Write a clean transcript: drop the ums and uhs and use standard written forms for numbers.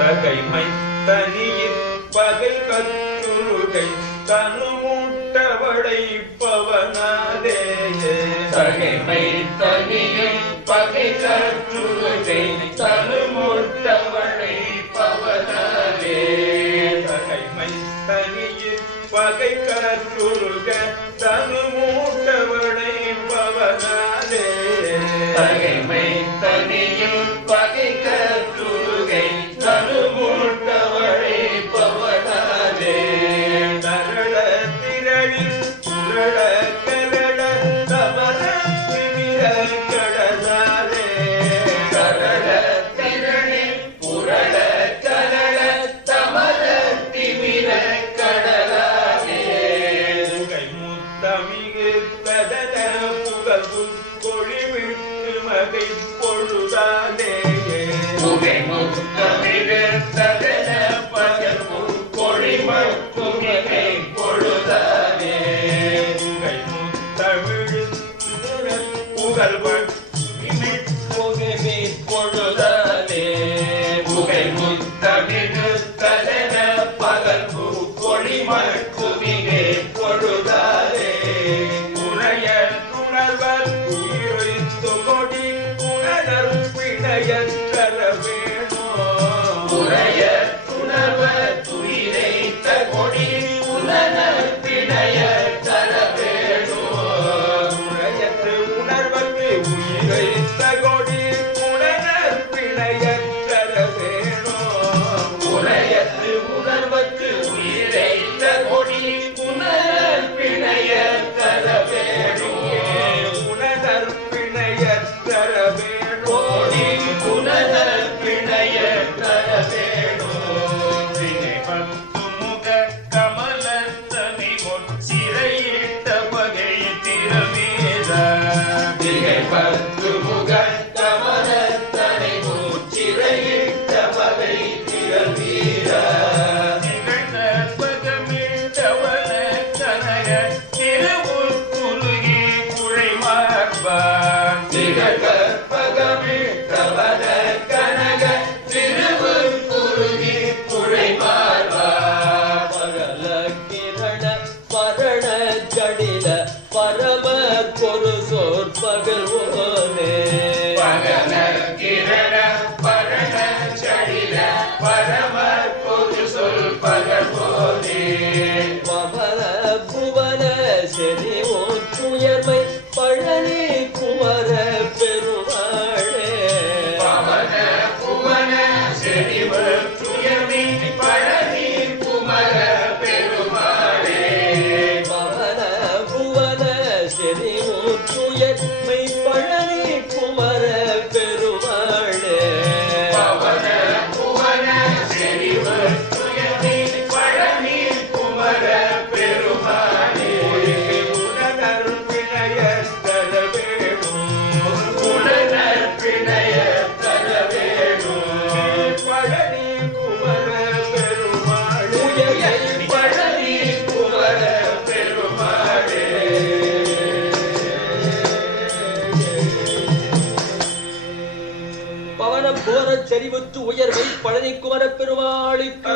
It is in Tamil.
தகைமை தனியின் பகை கற்றுருகை தனுமுட்டவளை பவனாதே தகைமை தனியின் பகை கற்றுருகை தனுமுட்டவளை பவனாதே தகைமை தனியின் பகை கற்றுருக தனுமுட்டவளை பவனாதே தகைமை தனியின் பகை கற்றுருகை தனுமுட்டவளை பவனாதே தரள திரளில் சுரள கரள தவற திமிர கடலாரே கரள திரளில் புரள கரள தமர திமிர கடலாரே புகை முத்தமிகு கதல புகழ்வு கொழிவிட்டு மகை பொழுதானே புகை முத்தமிகு தகன பகர்வு கொழிமக்குமிகை பொழுதானே புகை முத்தமிழ் புகழ்வன் புகை பொழுதானே புகை முத்தமிகு தகன பகர்வு கொழிமக்குமிகை பொழுதானே உரைய துணர்வர் உயிரை தொகொடி உணர் பிணைய தர வேணோ உரைய துணர்வ துயிரை தகொடி உணன பிணைய தர வேணோ உரையற்று உணர்வர்க்கு உயிரை தகொடி உணர் பிணைய தர வேணோ உரையற்று உணர்வற்கு உயிரை தகொடி உணர் பிணைய தர வேணோ உணர் பிணைய தர வேணோ கோடி உணர் பிணைய தர வேணோ முக கமல தமிழ் சிறையிட்ட வகை திறமேத திகை பத்து முக கமல தனை மூச்சிறையிட்ட வகை திரள் வீர திகழ்ந்த பகமிட்டவன கனக திருவுள் குறுகி குழை மார்பான் திகழ் கற்பகமிட்டவன கனக திருவுள் குறுகி குழை மார்பா பகல கிரண பரண ஜடில பரம பொரு சோர் பகல்வோனே பகல கிரண பரண ஜடில பரம பொரு சொல் பகல்வோனே பவன புவன செறி ஓற்றுயர்மை பழனி குமர பெருமாளே பவன புவன செறி ஓற்றுயர்மை பழனி குமர பெருமாளே பவன புவன செறி ஓற்றுயர்மை பழனி குமர பெருமாளே பவன புவன செறி ஓற்றுயர்மை பழனி குமர பெருமாளே உணர் பிணைய தர வேணோ உணர் பிணைய தர வேணோ பழனி குமர பெருமாளே உயர்வை பழனி குமர பெருமாளே பவன புவன சரிவுற்று உயர்வை பழனி குமர பெருமாளுக்கு